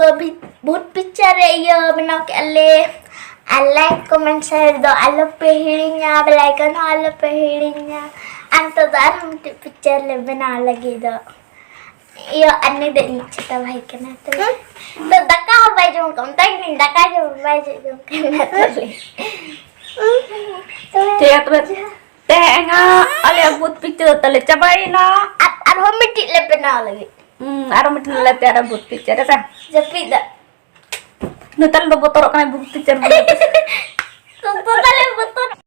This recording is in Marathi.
do बहुत पिक्चर ये बना के alle like comment share do alle पे हिड़िया बेलाइकन alle पे हिड़िया अंत दार हम पिक्चर ले बना लगी दो ये अन्य दिन चिता भाई के ना तो दका भाई जो कम तक नहीं दका जो भाई जो करना तो Tenga ale but picture tale cabai na हम मिट्टी ले बना लगी aro mit le te ada but picture sa जपी दा nutal do botor kana but picture तो तले बतो